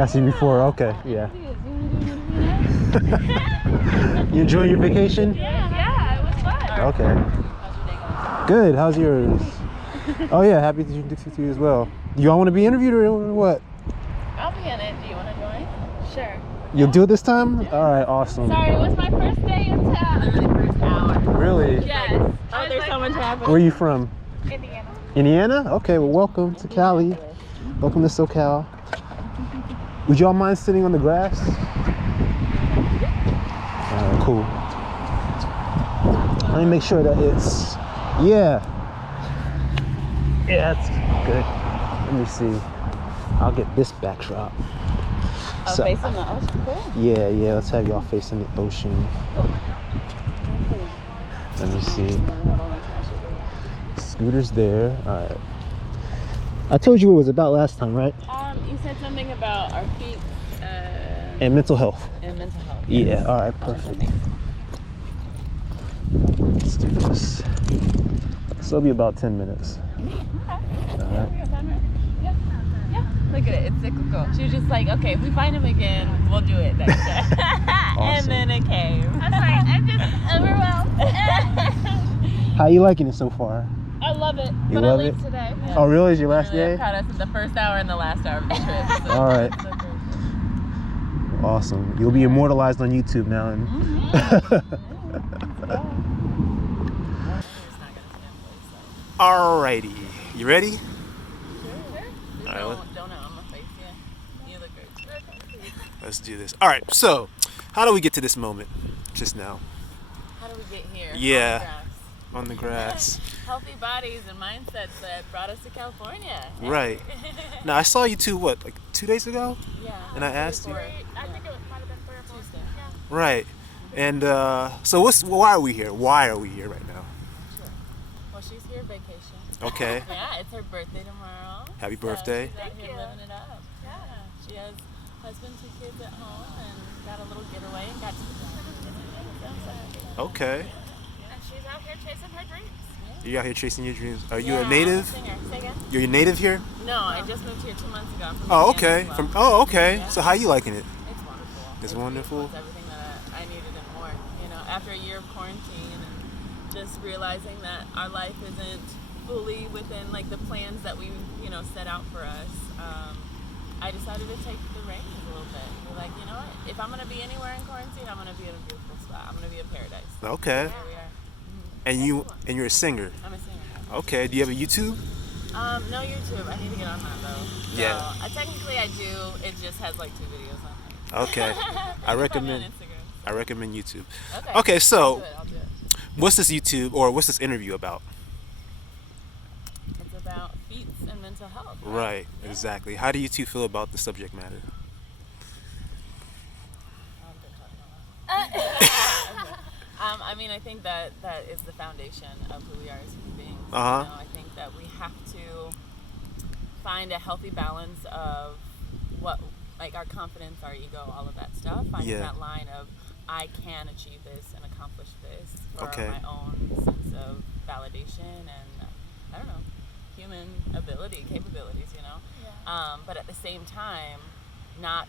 Asked you before. Okay, yeah. You enjoying your vacation? Yeah, it was fun. Okay. Good. How's yours? Oh yeah, happy to introduce you to you as well. Do y'all want to be interviewed or what? I'll be in it. Do you want to join? Sure. You'll do it this time? All right, awesome. Sorry, it was my first day in town. Literally first hour. Really? Yes. Oh, there's so much happening. Where are you from? Indiana. Indiana? Okay, well, welcome to Cali. Welcome to SoCal. Would y'all mind sitting on the grass? Cool. Let me make sure that it's, yeah, that's good. Let me see. I'll get this backdrop. Oh, So, facing the ocean, cool. yeah, let's have y'all facing the ocean. Let me see. Scooter's there. All right. I told you what it was about last time, right? You said something about our feet And mental health. and mental health. Yeah, all right, perfect. Let's do this. So it'll be about 10 minutes. Okay. All right. Yeah. Look at it. It's cyclical. She was just like, okay, if we find him again, we'll do it next day. Awesome. And then it came. I was like, I'm just overwhelmed. How you liking it so far? I love it. You but love I leave it? today. Yeah. Oh, really? Is your last Literally, day? I caught us at the first hour and the last hour of the trip. So All right. so crazy. Awesome. You'll be immortalized on YouTube now. And Alrighty. You ready? Sure. All right, Don't know. I'm gonna face you. You look great. let's do this. All right. So, how do we get to this moment just now? How do we get here? Yeah. On On the grass. Healthy bodies and mindsets that brought us to California. Right. Now, I saw you two, what, like 2 days ago? Yeah. And I asked you. I think it might have been 3 or 4. Tuesday. Yeah. Right. And so why are we here? Why are we here right now? Sure. Well, she's here vacation. Okay. Yeah, it's her birthday tomorrow. Happy birthday. She's out here living it up. Yeah. She has husband, 2 kids at home, and got a little getaway and got to Okay. And she's out here chasing her dreams. You're out here chasing your dreams. Are you a native? I'm a singer. Say again? You're a native here? No, I just moved here 2 months ago. From Oh, Indiana okay. as well. Okay. Yeah. So how you liking it? It's wonderful. It's wonderful. It's everything that I needed and more. You know, after a year of quarantine and just realizing that our life isn't fully within like the plans that we, set out for us, I decided to take the reins a little bit. Be like, you know what? If I'm gonna be anywhere in quarantine, I'm gonna be in a beautiful spot. I'm gonna be in paradise. Okay. There we are. And you're a singer. I'm a singer. Okay. Do you have a YouTube? No YouTube. I need to get on that though. Yeah. So, technically I do. It just has like 2 videos on it. Okay. I recommend. On Instagram. I recommend YouTube. Okay. Okay. So, I'll do it. what's this YouTube or what's this interview about? It's about feet and mental health. Right. Yeah. Exactly. How do you two feel about the subject matter? I mean, I think that is the foundation of who we are as human beings. Uh-huh. I think that we have to find a healthy balance of like our confidence, our ego, all of that stuff. Finding that line of I can achieve this and accomplish this for my own sense of validation and I don't know, human capabilities, Yeah. But at the same time, not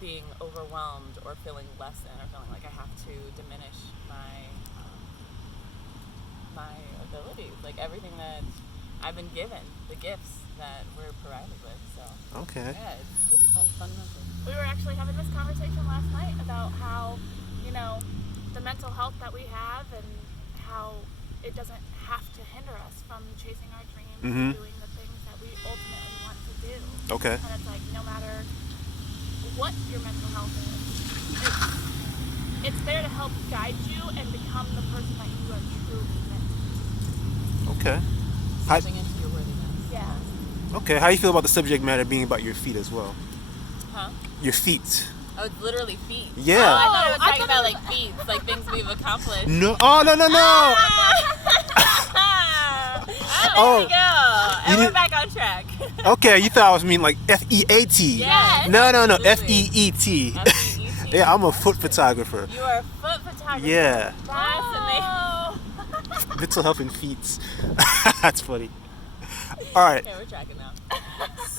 being overwhelmed or feeling less than or feeling like I have to diminish my abilities, like everything that I've been given, the gifts that we're provided with. So Okay. yeah, it's fundamental. We were actually having this conversation last night about how, the mental health that we have and how it doesn't have to hinder us from chasing our dreams and doing the things that we ultimately want to do. Okay. And it's like no matter what your mental health is, it's there to help guide you and become the person that you are truly meant to be. Okay. Stepping into your worthiness. Yeah. Okay. How do you feel about the subject matter being about your feet as well? Huh? Your feet. Oh, it's literally feet. Yeah. Oh, I thought it was talking about like feet, like things we've accomplished. No. Oh no. There we go. And we're back on track. Okay, you thought I was mean like FEAT. Yes. No. Absolutely. FEET. FEET. Yeah, I'm a foot photographer. You are a foot photographer. Yeah. Fascinating. Mental health and feet. That's funny. All right. Okay, we're tracking now.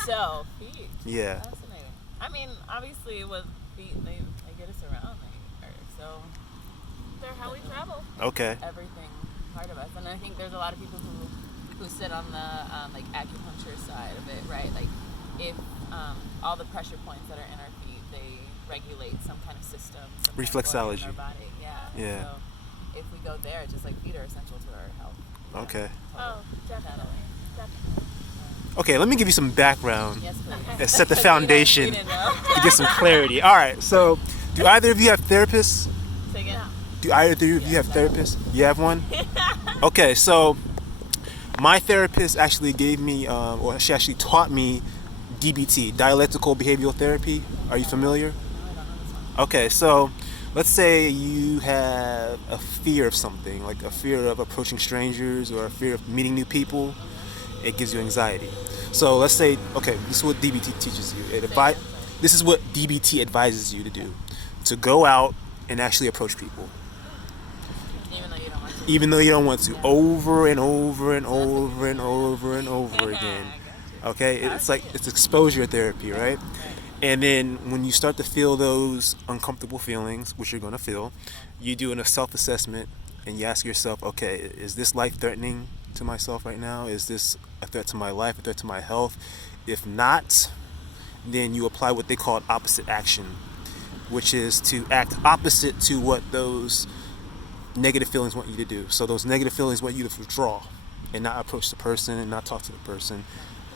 So, feet. Yeah. Fascinating. I mean, obviously, with feet, they get us around. So they're how we travel. Okay. Everything part of us, and I think there's a lot of people who sit on the like acupuncture side of it, right? Like if all the pressure points that are in our feet, they regulate some kind of system, some reflexology kind of organ in our body. Yeah. So if we go there, it's just like feet are essential to our health. Okay. Oh, definitely. Okay, let me give you some background Yes, please. and set the foundation to get some clarity. All right, so do either of you have therapists? Say again? No. Do either of you have therapists? You have one? Okay, so my therapist actually gave me, or she actually taught me DBT, dialectical behavioral therapy. Are you familiar? Okay, so let's say you have a fear of something, like a fear of approaching strangers or a fear of meeting new people. It gives you anxiety. So let's say, okay, this is what DBT teaches you. This is what DBT advises you to do. To go out and actually approach people. Even though you don't want to. Over and over and over and over and over again. Okay? It's like, it's exposure therapy, right? And then when you start to feel those uncomfortable feelings, which you're going to feel, you do a self-assessment and you ask yourself, okay, is this life-threatening to myself right now? Is this a threat to my life, a threat to my health? If not, then you apply what they call opposite action, which is to act opposite to what those negative feelings want you to do. So those negative feelings want you to withdraw and not approach the person and not talk to the person.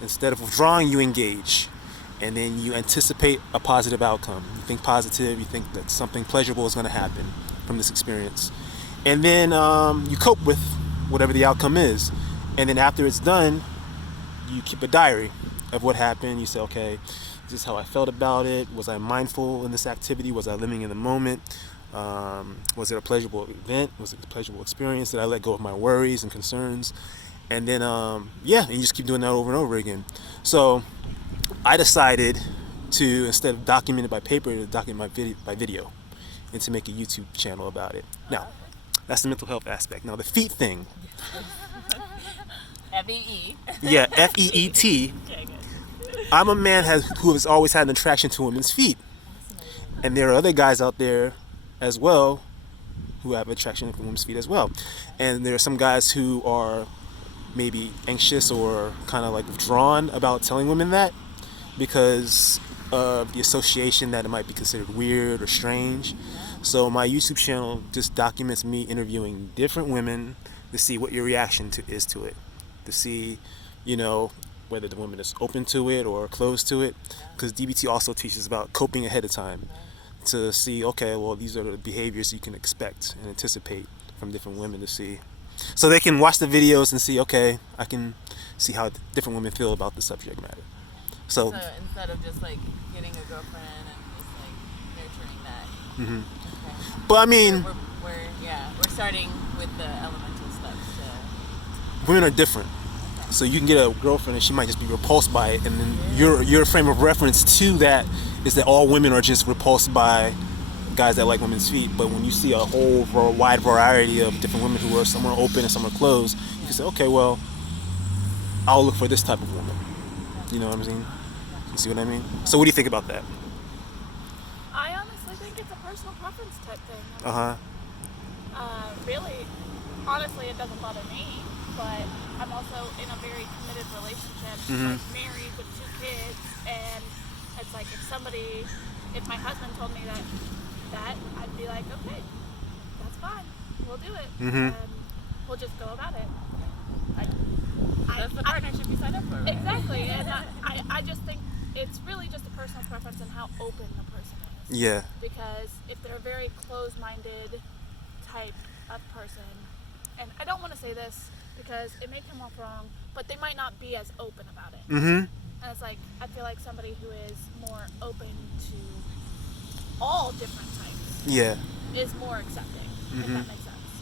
Instead of withdrawing, you engage. And then you anticipate a positive outcome. You think positive, you think that something pleasurable is going to happen from this experience. And then you cope with whatever the outcome is. And then after it's done, you keep a diary of what happened. You say, okay, this is how I felt about it. Was I mindful in this activity? Was I living in the moment? Was it a pleasurable event? Was it a pleasurable experience? Did I let go of my worries and concerns? And then, and you just keep doing that over and over again. So I decided to, instead of document it by paper, to document by video and to make a YouTube channel about it. Now, that's the mental health aspect. Now, the feet thing. F-E-E. Yeah, F-E-E-T. I'm a man who has always had an attraction to women's feet. And there are other guys out there as well who have attraction to women's feet as well. And there are some guys who are maybe anxious or kind of like withdrawn about telling women that because of the association that it might be considered weird or strange. So my YouTube channel just documents me interviewing different women to see what your reaction is to it, to see, whether the woman is open to it or closed to it, because DBT also teaches about coping ahead of time to see, okay, well, these are the behaviors you can expect and anticipate from different women to see. So they can watch the videos and see, okay, I can see how different women feel about the subject matter. So instead of just like getting a girlfriend and just like nurturing that. Mm-hmm. Okay. But I mean, we're starting with the elemental stuff. Women are different. Okay. So you can get a girlfriend and she might just be repulsed by it, and then your frame of reference to that is that all women are just repulsed by guys that like women's feet. But when you see a whole wide variety of different women who are some are open and some are closed, you can say, okay, well, I'll look for this type of woman. You know what I'm saying? You see what I mean? So what do you think about that? I honestly think it's a personal preference type thing. Really, honestly, it doesn't bother me, but I'm also in a very committed relationship, like married with 2 kids, and it's like if my husband told me that I'd be like, okay, that's fine, we'll do it, and we'll just go about it. That's the partnership you signed up for, right? Exactly, and I just think it's really just a personal preference and how open the person is. Yeah. Because if they're a very closed-minded type of person, and I don't want to say this because it may come off wrong, but they might not be as open about it. And it's like, I feel like somebody who is more open to all different types is more accepting, if that makes sense.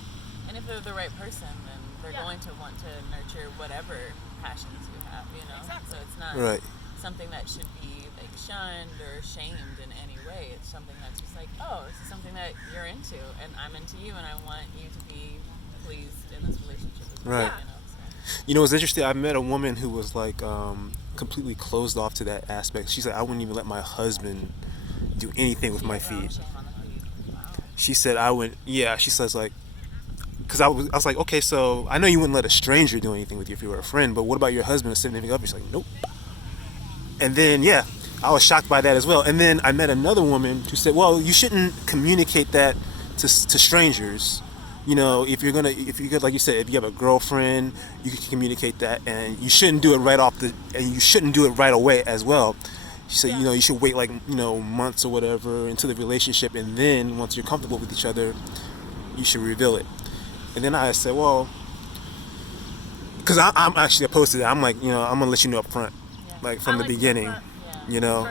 And if they're the right person, then they're going to want to nurture whatever passions you have, Exactly. So it's not something that should be like shunned or shamed in any way. It's something that's just like, oh, this is something that you're into, and I'm into you, and I want you to be pleased in this relationship as well. Right. You know, it's interesting. I met a woman who was like completely closed off to that aspect. She said, I wouldn't even let my husband do anything with my feet. Shame on the feet. Wow. She said, I would, yeah, she says, like, because I was like, okay, so I know you wouldn't let a stranger do anything with you if you were a friend, but what about your husband or significant other? She's like, nope. And then, yeah, I was shocked by that as well. And then I met another woman who said, well, you shouldn't communicate that to strangers. You know, if you're like you said, if you have a girlfriend, you can communicate that, and you shouldn't do it and you shouldn't do it right away as well. She said, you know, you should wait like, you know, months or whatever into the relationship, and then once you're comfortable with each other, you should reveal it. And then I said, well, because I'm actually opposed to that. I'm like, you know, I'm gonna let you know up front, like from the beginning, you know,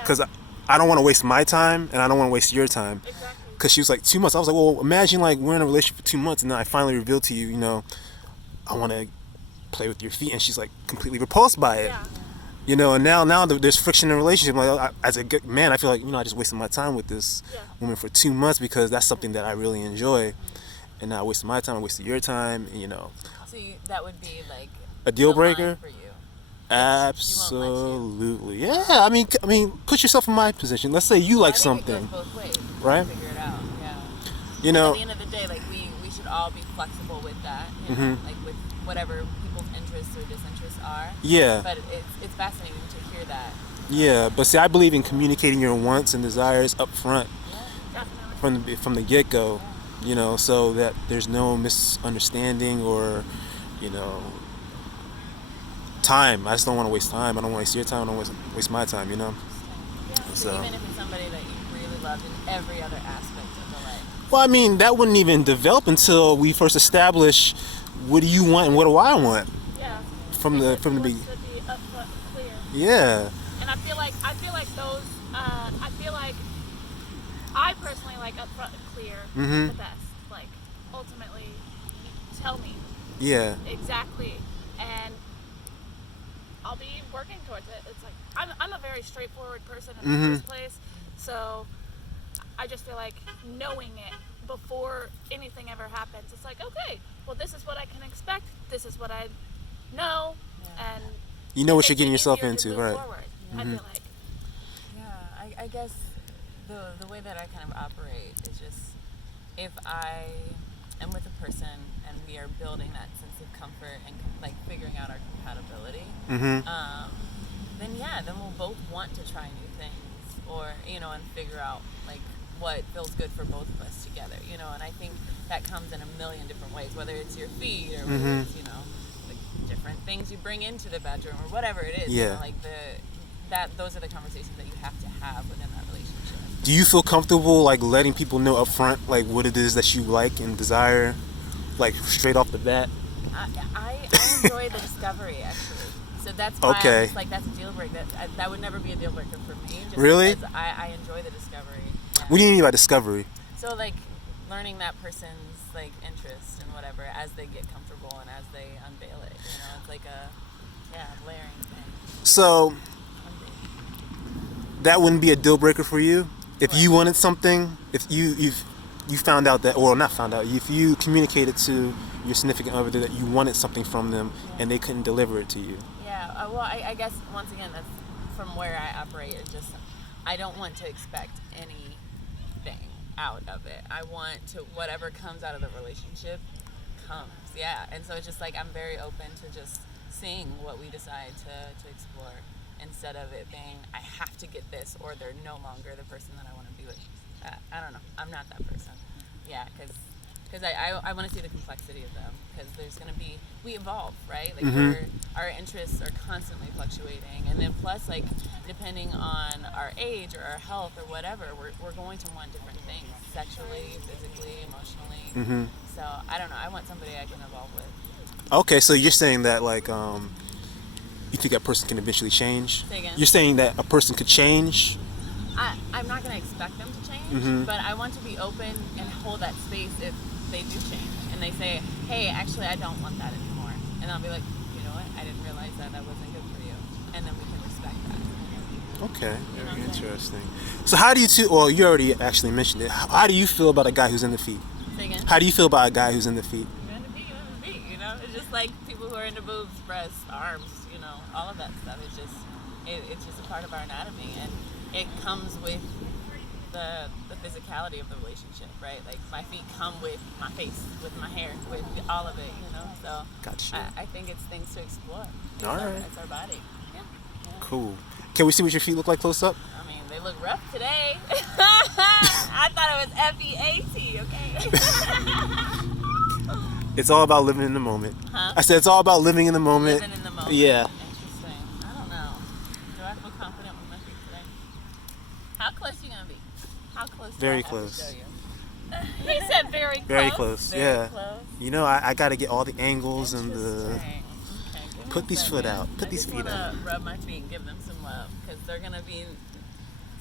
because I don't want to waste my time and I don't want to waste your time. Because she was like 2 months. I was like, well, imagine like we're in a relationship for 2 months and then I finally reveal to you, you know, I want to play with your feet, and she's like completely repulsed by it. You know, and now there's friction in the relationship. Like, as a good man, I feel like, you know, I just wasted my time with this woman for 2 months because that's something that I really enjoy. And now I wasted my time, I wasted your time, you know. So that would be like a deal breaker for you. Absolutely. Yeah, I mean, put yourself in my position. Let's say you like something. It goes both ways. Right? Figure it out. Yeah. You know, at the end of the day, like we should all be flexible with that. You know? Like with whatever people's interests or disinterests are. Yeah. But it's fascinating to hear that. Yeah, but see, I believe in communicating your wants and desires up front, from the get-go. You know, so that there's no misunderstanding or, you know, time. I just don't want to waste time. I don't want to waste your time. I don't want to waste my time, you know? So even if it's somebody that you really loved in every other aspect of the life. Well, I mean, that wouldn't even develop until we first establish what do you want and what do I want. Yeah. From the beginning. To be upfront, clear. Yeah. And I feel like those. I feel like I personally like upfront and clear the best. Like, ultimately, tell me. Yeah. Exactly. And I'll be working towards it. It's like I'm a very straightforward person in the first place, so I just feel like knowing it before anything ever happens, it's like, okay, well, this is what I can expect. This is what I know, and you know what you're getting yourself into, right? I feel like. Yeah, I guess the way that I kind of operate is just if I am with a person and we are building that sense of comfort and like figuring out our compatibility, then we'll both want to try new things, or you know, and figure out like what feels good for both of us together, you know. And I think that comes in a million different ways, whether it's your feet or whether it's, you know, like different things you bring into the bedroom or whatever it is. Yeah. You know, like those are the conversations that you have to have within that relationship. Do you feel comfortable like letting people know up front like what it is that you like and desire, like straight off the bat? I enjoy the discovery, actually. So that's why I'm just like, that's a deal breaker. That would never be a deal breaker for me. Just really? Because I enjoy the discovery. Yeah. What do you mean by discovery? So like learning that person's like interest and whatever as they get comfortable and as they unveil it. You know, it's like a layering thing. So that wouldn't be a deal breaker for you if you wanted something. If you found out that, or not found out, if you communicated to your significant other that you wanted something from them and they couldn't deliver it to you. Yeah, well, I guess once again that's from where I operate. It's just I don't want to expect anything out of it. I want to, whatever comes out of the relationship comes. Yeah, and so it's just like I'm very open to just seeing what we decide to explore, instead of it being I have to get this or they're no longer the person that I want to be with. I don't know. I'm not that person. Yeah, because I want to see the complexity of them, because there's going to be, we evolve, right? Like our interests are constantly fluctuating, and then plus like depending on our age or our health or whatever, we're going to want different things, sexually, physically, emotionally. So I don't know. I want somebody I can evolve with. Okay, so you're saying that like you think that person can eventually change? Say again? You're saying that a person could change? I'm not going to expect them to change, but I want to be open and hold that space if they do change and they say, hey, actually I don't want that anymore, and I'll be like, you know what, I didn't realize that wasn't good for you, and then we can respect that. Okay, very interesting. So how do you well, you already actually mentioned it, how do you feel about a guy who's in the feet? Say again? How do you feel about a guy who's in the feet? You're in the feet, you know, it's just like people who are into boobs, breasts, arms, you know, all of that stuff. It's just a part of our anatomy, and it comes with the physicality of the relationship, right? Like my feet come with my face, with my hair, with all of it, you know. So Gotcha. I think it's things to explore. All right. It's our body. Yeah. Cool. Can we see what your feet look like close up? I mean, they look rough today. I thought it was F-E-A-T, okay? It's all about living in the moment. Huh? I said it's all about living in the moment. Living in the moment. Yeah. Interesting. I don't know. Do I feel confident with my feet today? How close you gonna be? How close? Very do I have close. To show you? He said very close. Very close. Very Yeah. close. You know, I got to get all the angles and the. Interesting. Okay, give me Put a these foot second. out. Put these feet out. I just want to rub my feet and give them some love because they're gonna be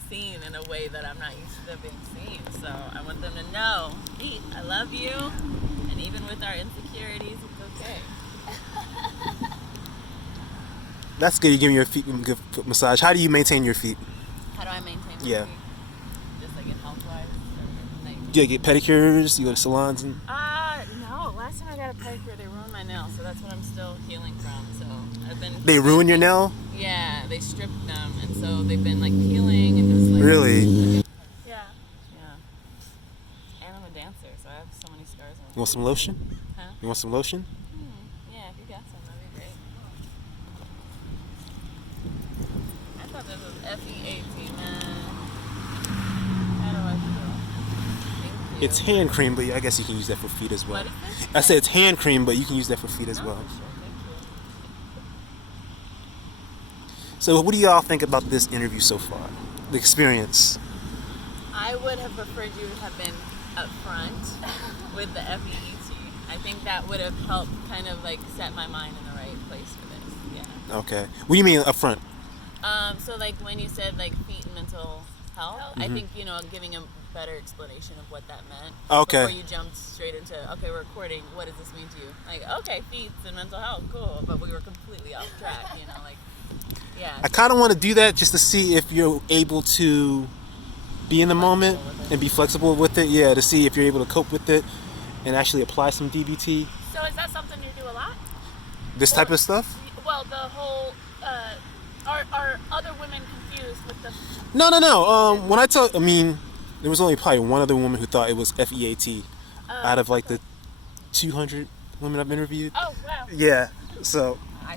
seen in a way that I'm not used to them being seen. So I want them to know, feet, I love you, and even with our insecurities, it's okay. That's good. You give me your feet a good foot massage. How do you maintain your feet? How do I maintain my Yeah. feet? Just like in health-wise? Like, Do you get pedicures? You go to salons? And... no. Last time I got a pedicure, they ruined my nails, so that's what I'm still healing from. So I've been. They ruin your nail? Yeah, they stripped them, and so they've been like peeling and just like. Really? Yeah. Yeah. And I'm a dancer, so I have so many scars on. You want some lotion? Huh? You want some lotion? Yeah, if you got some, that'd be great. I thought this was F-E-A-T, man. How do I feel? Thank you. It's hand cream, but I guess you can use that for feet as well. What is this? I said it's hand cream, but you can use that for feet as Oh, well. sure, thank you. So what do y'all think about this interview so far? The experience? I would have preferred you to have been up front with the F-E-E-T. I think that would have helped kind of like set my mind in the right place for this. Yeah. Okay. What do you mean up front? So like when you said like feet and mental health, I think, you know, giving a better explanation of what that meant. Okay. Before you jumped straight into, okay, we're recording, what does this mean to you? Like, okay, feet and mental health, cool. But we were completely off track, you know, like, yeah. I kind of want to do that just to see if you're able to be in the moment and be flexible with it. Yeah, to see if you're able to cope with it and actually apply some DBT. So is that something you do a lot? This type of stuff? Well, the whole, are other women confused with the... No. When I mean, there was only probably one other woman who thought it was FEAT out of like the 200 women I've interviewed. Oh, wow. Yeah, so. I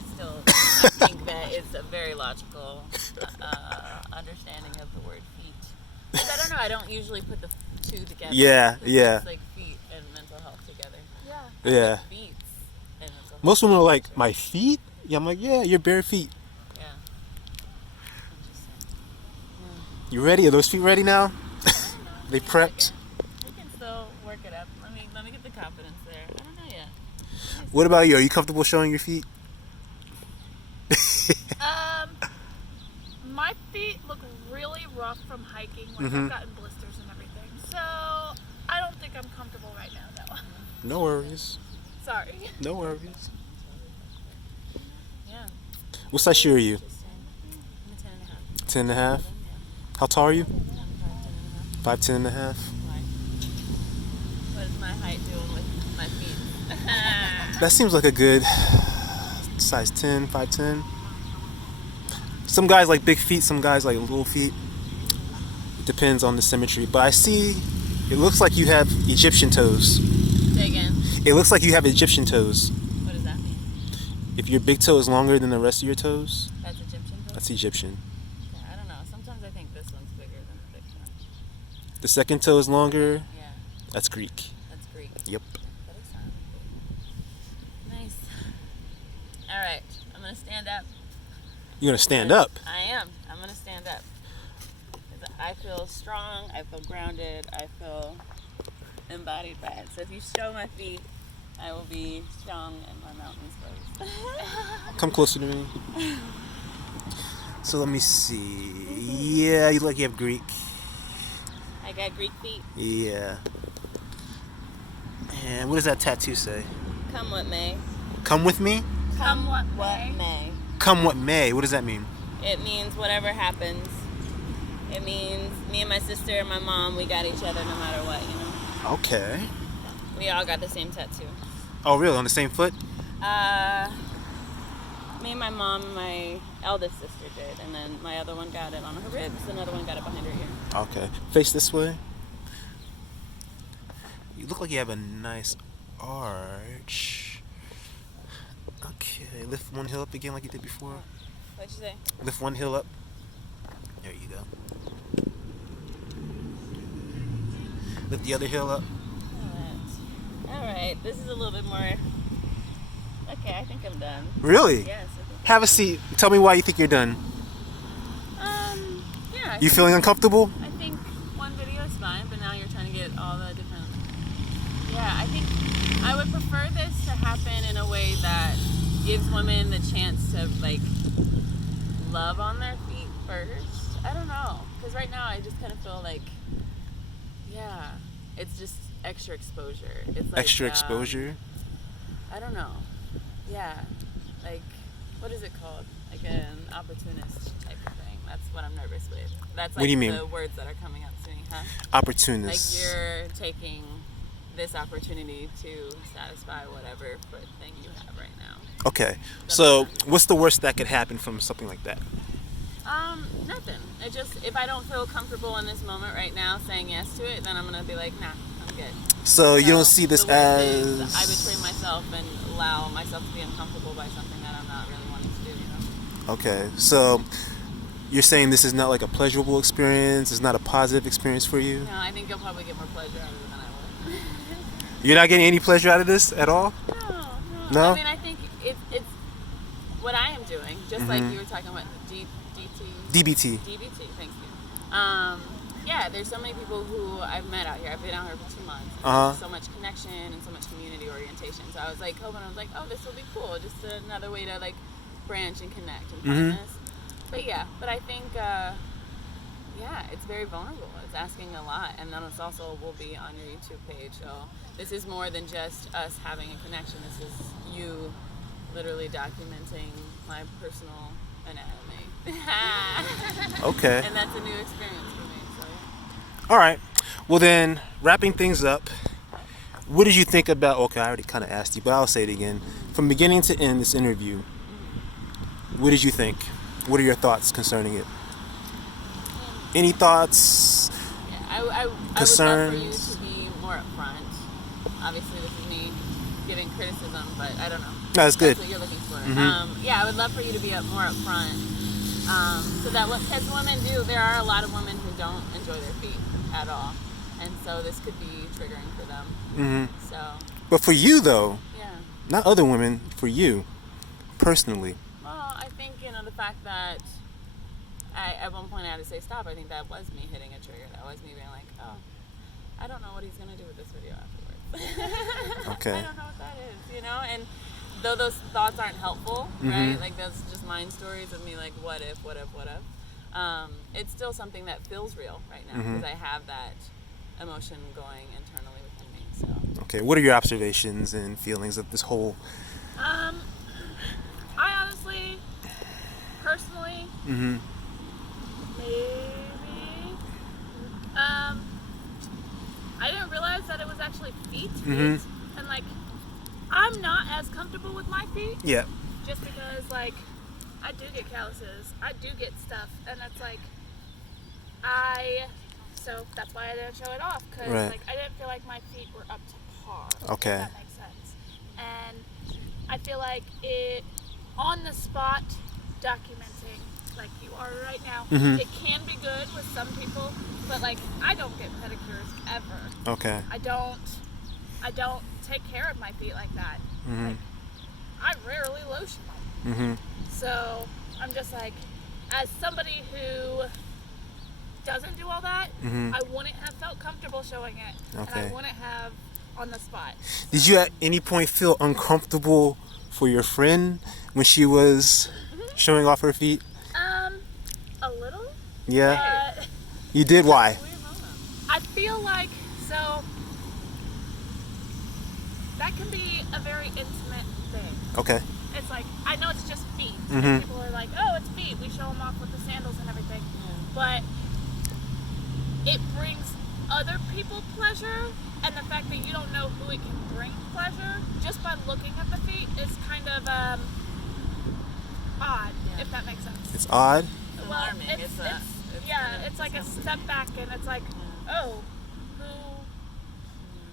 think that it's a very logical understanding of the word feet. 'Cause I don't know, I don't usually put the two together. Yeah. It's like feet and mental health together. Yeah. Yeah. Feet and mental health. Most women are like, my feet? Yeah, I'm like, yeah, your bare feet. Yeah. You ready? Are those feet ready now? They prepped? We can still work it up. Let me get the confidence there. I don't know yet. What about you? Are you comfortable showing your feet? My feet look really rough from hiking. Like I've gotten blisters and everything. So I don't think I'm comfortable right now, though. No worries. Sorry. No worries. Yeah. What size shoe are you? Interesting. I'm a 10.5. 10 and a half? How tall are you? 5'10 and a half. What is my height doing with my feet? That seems like a good size 10, 5'10. Some guys like big feet, some guys like little feet. Depends on the symmetry. But I see, it looks like you have Egyptian toes. Say again. It looks like you have Egyptian toes. What does that mean? If your big toe is longer than the rest of your toes, That's Egyptian? that's Egyptian. Yeah, I don't know. Sometimes I think this one's bigger than the big one. The second toe is longer, Yeah, that's Greek. that's Greek. Yep. That is sound. Nice. All right, I'm gonna stand up. You're gonna stand up. I am. I'm gonna stand up. 'Cause I feel strong. I feel grounded. I feel embodied by it. So if you show my feet, I will be strong and my mountains closed. Come closer to me. So let me see. Yeah, you look like you have Greek. I got Greek feet. Yeah. And what does that tattoo say? Come what may. Come with me? Come what What may. may. Come what may. What does that mean? It means whatever happens. It means me and my sister and my mom, we got each other no matter what, you know? Okay. We all got the same tattoo. Oh, really? On the same foot? Me and my mom and my eldest sister did, and then my other one got it on her ribs, another one got it behind her ear. Okay. Face this way. You look like you have a nice arch. Okay, lift one heel up again like you did before. What'd you say? Lift one heel up. There you go. Lift the other heel up. Alright, this is a little bit more... Okay, I think I'm done. Really? Yes. Have a seat. Tell me why you think you're done. Yeah. You feeling uncomfortable? I think one video is fine, but now you're trying to get all the different... Yeah, I think I would prefer this to happen in a way that gives women the chance to, like, love on their feet first. I don't know. Because right now I just kind of feel like, yeah, it's just extra exposure. It's like, Extra exposure? I don't know. Yeah. Like, what is it called? Like an opportunist type of thing. That's what I'm nervous with. That's like What do you mean? the words that are coming up to me, huh? Opportunist. Like you're taking this opportunity to satisfy whatever thing you have right now. Okay. So, what's the worst that could happen from something like that? Nothing. It just, if I don't feel comfortable in this moment right now saying yes to it, then I'm going to be like, nah, I'm good. So you don't see this the worst is as... I betray myself and allow myself to be uncomfortable by something that I'm not really wanting to do, you know? Okay. So, you're saying this is not like a pleasurable experience? It's not a positive experience for you? No, I think you'll probably get more pleasure out of it than I would. You're not getting any pleasure out of this at all? No? No? I mean, I think it's what I am doing, just like you were talking about DBT. DBT, thank you. Yeah, there's so many people who I've met out here. I've been out here for 2 months. There's so much connection and so much community orientation. So I was like, hoping, I was like, oh, this will be cool. Just another way to like branch and connect and find this. But yeah, but I think, yeah, it's very vulnerable. It's asking a lot. And then it's also will be on your YouTube page. So this is more than just us having a connection. This is you literally documenting my personal anatomy. Okay. And that's a new experience for me. So yeah. All right. Well then, wrapping things up, what did you think about... Okay, I already kind of asked you, but I'll say it again. From beginning to end, this interview, what did you think? What are your thoughts concerning it? Any thoughts? Yeah, I concerns? would love for you to be more upfront. Obviously, this is me giving criticism, but I don't know. No, that's good. That's what you're looking for. Yeah, I would love for you to be more upfront. So that because women do, there are a lot of women who don't enjoy their feet at all. And so this could be triggering for them. So. But for you, though, Yeah. not other women, for you, personally. Well, I think, the fact that at one point I had to say stop, I think that was me hitting a trigger. That was me being like, oh, I don't know what he's going to do with this video afterwards. Okay. I don't know what that is, And though those thoughts aren't helpful, right? Like, that's just mind stories of me like, what if? It's still something that feels real right now because I have that emotion going internally within me. So. Okay, what are your observations and feelings of this whole... I honestly, personally, maybe, I didn't realize that it was actually feet. And like, I'm not as comfortable with my feet. Yeah. Just because, like, I do get calluses, I do get stuff, and it's like, so that's why I didn't show it off, because like, I didn't feel like my feet were up to par. Okay. If that makes sense. And I feel like on the spot documenting, like you are right now, it can be good with some people, but like, I don't get pedicures ever. Okay. I don't take care of my feet like that. Like, I rarely lotion them. So I'm just like, as somebody who doesn't do all that, I wouldn't have felt comfortable showing it, and I wouldn't have on the spot. Did you at any point feel uncomfortable for your friend when she was showing off her feet? A little. Yeah. You did? Why? I feel like, so that can be a very intimate thing. Okay. It's like, I know it's just feet. People are like, oh, it's feet. We show them off with the sandals and everything. But it brings other people pleasure, and the fact that you don't know who it can bring pleasure just by looking at the feet is kind of, It's odd. Alarming. It's like a step back, and it's like, oh,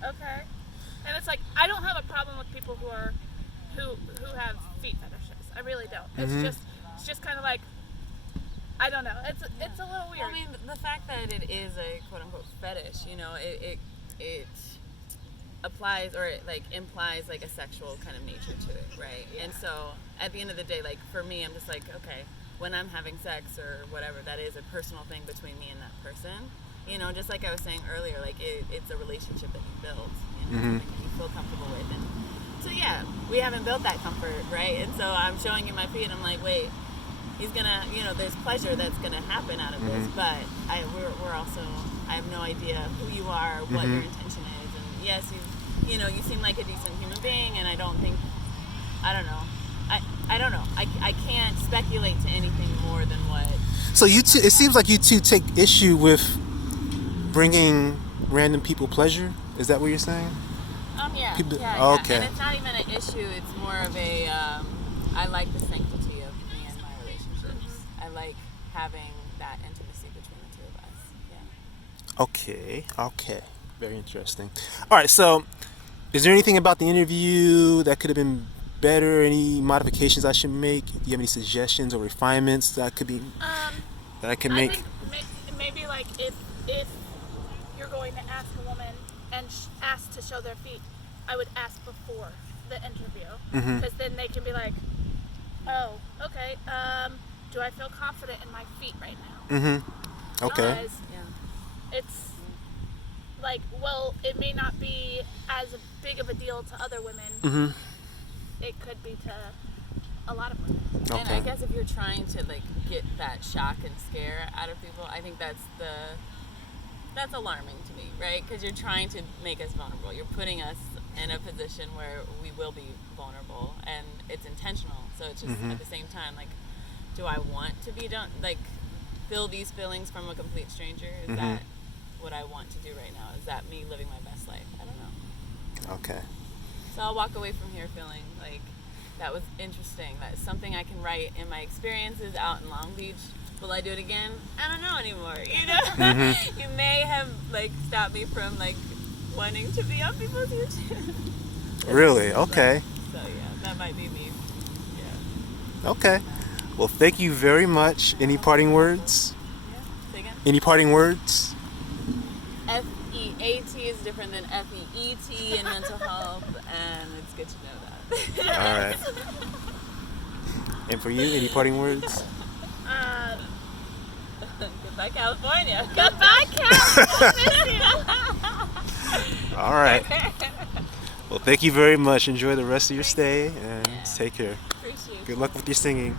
okay. And it's like, I don't have a problem with people who have feet fetishes. I really don't. It's just kind of like, I don't know. It's a little weird. Well, I mean, the fact that it is a quote unquote fetish, you know, it applies, or it like implies like a sexual kind of nature to it, right? Yeah. And so at the end of the day, like for me, I'm just like, okay, when I'm having sex or whatever, that is a personal thing between me and that person. You know, just like I was saying earlier, like it's a relationship that you build, you know, something that you feel comfortable with. And so yeah, we haven't built that comfort, right? And so I'm showing you my feet, and I'm like, wait, he's gonna, you know, there's pleasure that's gonna happen out of this, but we're also, I have no idea who you are, what your intention is, and yes, you know, you seem like a decent human being, and I don't know. I can't speculate to anything more than what. So you two, it seems like you two take issue with bringing random people pleasure. Is that what you're saying? Yeah. People, yeah. Okay. And it's not even an issue. It's more of a. I like the sanctity of me and my relationships. I like having that intimacy between the two of us. Yeah. Okay. Very interesting. All right. So, is there anything about the interview that could have been better? Any modifications I should make? Do you have any suggestions or refinements that I can make? I think maybe like if you're going to ask a woman and ask to show their feet, I would ask before the interview, because then they can be like, oh, okay, do I feel confident in my feet right now? Okay. Because it's like, well, it may not be as big of a deal to other women. It could be to a lot of women. Okay. And I guess if you're trying to like get that shock and scare out of people, I think that's alarming to me, right? Because you're trying to make us vulnerable. You're putting us in a position where we will be vulnerable, and it's intentional. So it's just at the same time, like, do I want to be done? Like, feel these feelings from a complete stranger? Is that what I want to do right now? Is that me living my best life? I don't know. Okay. So I'll walk away from here feeling like that was interesting. That's something I can write in my experiences out in Long Beach. Will I do it again? I don't know anymore. You know, you may have like stopped me from like wanting to be on people's YouTube. Really? Okay. So yeah, that might be me. Yeah. Okay. Well, thank you very much. Any parting words? Yeah. Say again? Any parting words? FEAT is different than FEET in mental health, and it's good to know that. All right. And for you, any parting words? Goodbye, California. Goodbye, California. All right. Well, thank you very much. Enjoy the rest of your stay, and take care. Appreciate it. Good luck with your singing.